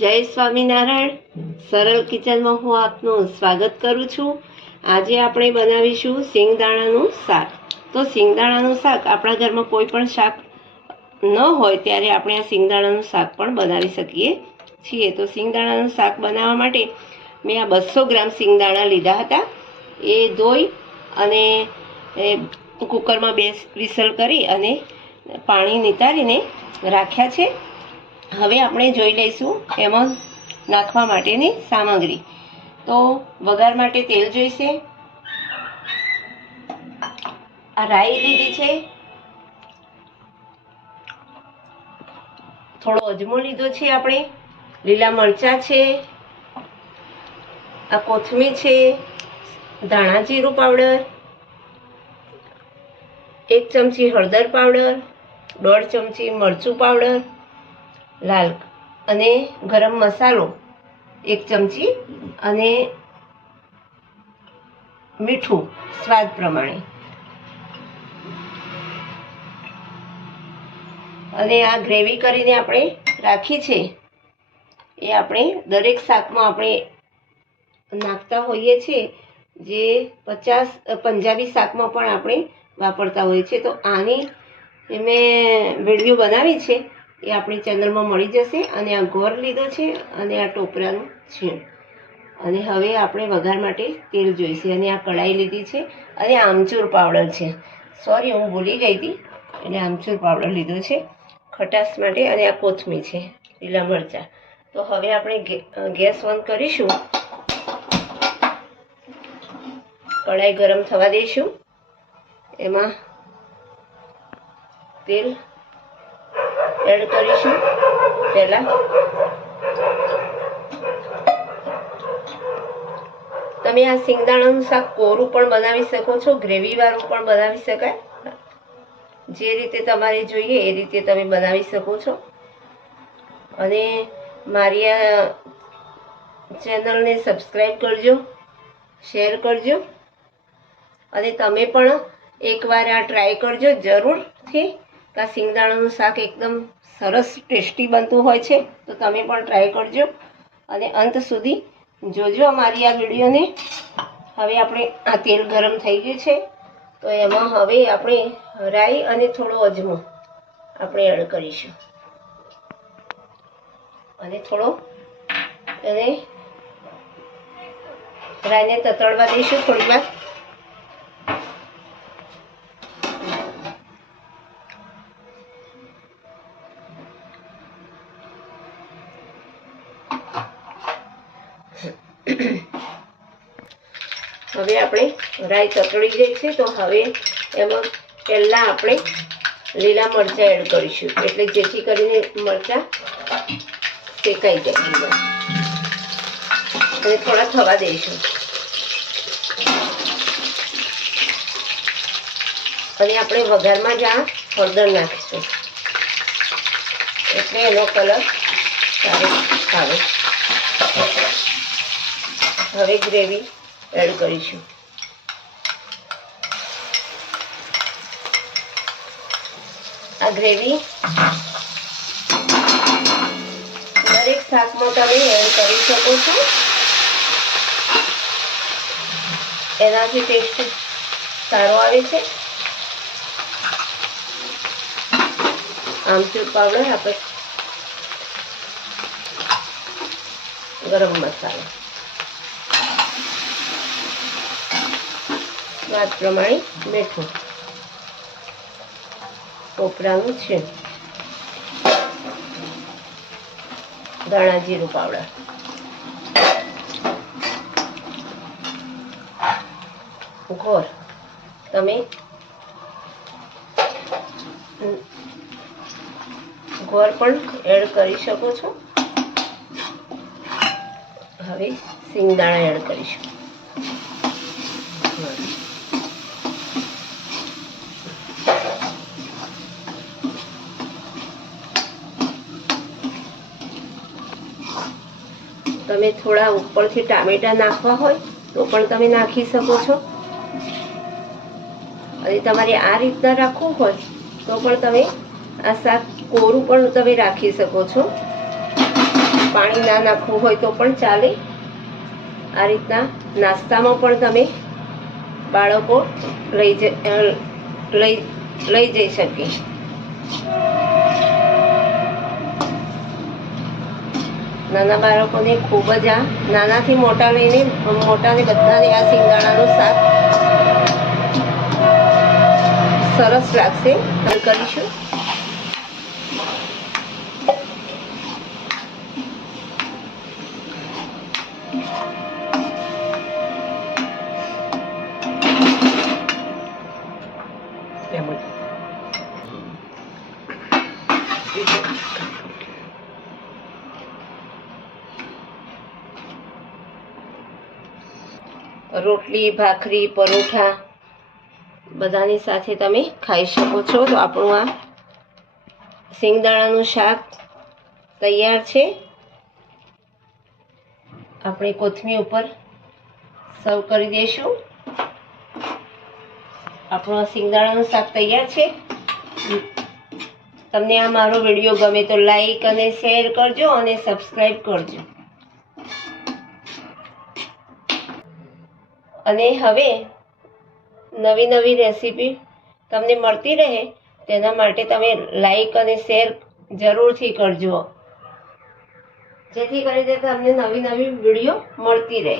જય સ્વામિનારાયણ. સરળ કિચનમાં હું આપનું સ્વાગત કરું છું. આજે આપણે બનાવીશું સિંગદાણાનું શાક. તો સિંગદાણાનું શાક આપણા ઘરમાં કોઈ પણ શાક ન હોય ત્યારે આપણે આ સિંગદાણાનું શાક પણ બનાવી શકીએ છીએ. તો સિંગદાણાનું શાક બનાવવા માટે મેં આ 200 ગ્રામ સિંગદાણા લીધા હતા. એ ધોઈ અને કુકરમાં 2 વિસલ કરી અને પાણી નિતારીને રાખ્યા છે. હવે આપણે જોઈ લઈશું એમાં નાખવા માટેની સામગ્રી. તો વઘાર માટે તેલ જોઈશે. આ રાઈ લીધી છે, થોડો અજમો લીધો છે, આપણે લીલા મરચાં છે, આ કોથમીર છે, ધાણા જીરું પાવડર, 1 ચમચી હળદર પાવડર, 1.5 ચમચી મરચું પાવડર, લાલ અને ગરમ મસાલો 1 ચમચી અને મીઠું સ્વાદ પ્રમાણે. અને આ ગ્રેવી કરીને આપણે રાખી છે એ આપણે દરેક શાકમાં આપણે નાખતા હોઈએ છીએ. જે 50 પંજાબી શાકમાં પણ આપણે વાપરતા હોઈએ છીએ. તો આની મેં વિડીયો બનાવી છે, એ આપણી ચેનલમાં મળી જશે. અને આ ગોળ લીધો છે અને આ ટોપરાનું છે. અને હવે આપણે વઘાર માટે તેલ જોઈશે. અને આ કઢાઈ લીધી છે અને આમચૂર પાવડર છે. સોરી, હું ભૂલી ગઈ હતી, એટલે આમચૂર પાવડર લીધો છે ખટાશ માટે. અને આ કોથમીર છે, લીલા મરચાં. તો હવે આપણે ગેસ ઓન કરીશું. કઢાઈ ગરમ થવા દઈશું. એમાં તેલ એડ કરીશું. પહેલા તમે આ સિંગદાણાનું શાક કોરું પણ બનાવી શકો છો, ગ્રેવી વાળું પણ બનાવી શકાય. જે રીતે તમારે જોઈએ એ રીતે તમે બનાવી શકો છો. અને મારી આ ચેનલને સબસ્ક્રાઈબ કરજો, શેર કરજો. અને તમે પણ એકવાર આ ટ્રાય કરજો જરૂરથી. આ સિંગદાણાનું શાક એકદમ સરસ ટેસ્ટી બનતું હોય છે. તો તમે પણ ટ્રાય કરજો અને અંત સુધી જોજો અમારી આ વિડીયોને. હવે આપણે આ તેલ ગરમ થઈ ગયું છે, તો એમાં હવે આપણે રાઈ અને થોડો અજમો આપણે એડ કરીશું. અને થોડો એને રાઈને તતડવા દઈશું થોડી વાર. હવે આપણે રાઈ તતડી ગઈ છે, તો હવે એમાં પહેલાં આપણે લીલા મરચાં એડ કરીશું, એટલે જેથી કરીને મરચાં શેકાઈ જાય. અને થોડા થવા દઈશું. અને આપણે વઘારમાં જ આ હળદર નાખીશું, એટલે એનો કલર સારો આવે. હવે ગ્રેવી એડ કરીશું. આ ગ્રેવી દરેક શાકમાં તમે એડ કરી શકો છો. એનાથી ટેસ્ટ સારો આવે છે. આમચૂર પાવડર, આપણે ગરમ મસાલો સ્વાદ પ્રમાણે, મીઠું, ટોપરાનું છે, ધાણા જીરું પાવડર, ગોળ. તમે ગોળ પણ એડ કરી શકો છો. હવે સિંગદાણા એડ કરીશું. તમે થોડા ઉપરથી ટામેટા નાખવા હોય તો પણ તમે નાખી શકો છો. અને તમારે આ રીતના રાખવું હોય તો પણ તમે આ શાક કોરું પણ તમે રાખી શકો છો. પાણી ના નાખવું હોય તો પણ ચાલે. આ રીતના નાસ્તામાં પણ તમે બાળકો લઈ જઈ શકે. નાના બાળકોને ખૂબ જ આ નાનાથી મોટાને બધાને આ સિંગદાણાનું શાક સરસ લાગશે. હવે કરીશું રોટલી, ભાખરી, પરોઠા બધાની સાથે તમે ખાઈ શકો છો. તો આપણું આ સિંગદાણાનું શાક તૈયાર છે. આપણે કોથમીર ઉપર સર્વ કરી દઈશું. આપણું આ સિંગદાણાનું શાક તૈયાર છે. તમને આ મારો વિડીયો ગમે તો લાઈક અને શેર કરજો અને સબસ્ક્રાઈબ કરજો. અને હવે નવી રેસીપી તમને મળતી રહે તેના માટે તમે લાઈક અને શેર જરૂરથી કરજો, જેથી કરીને તમને નવી વિડીયો મળતી રહે.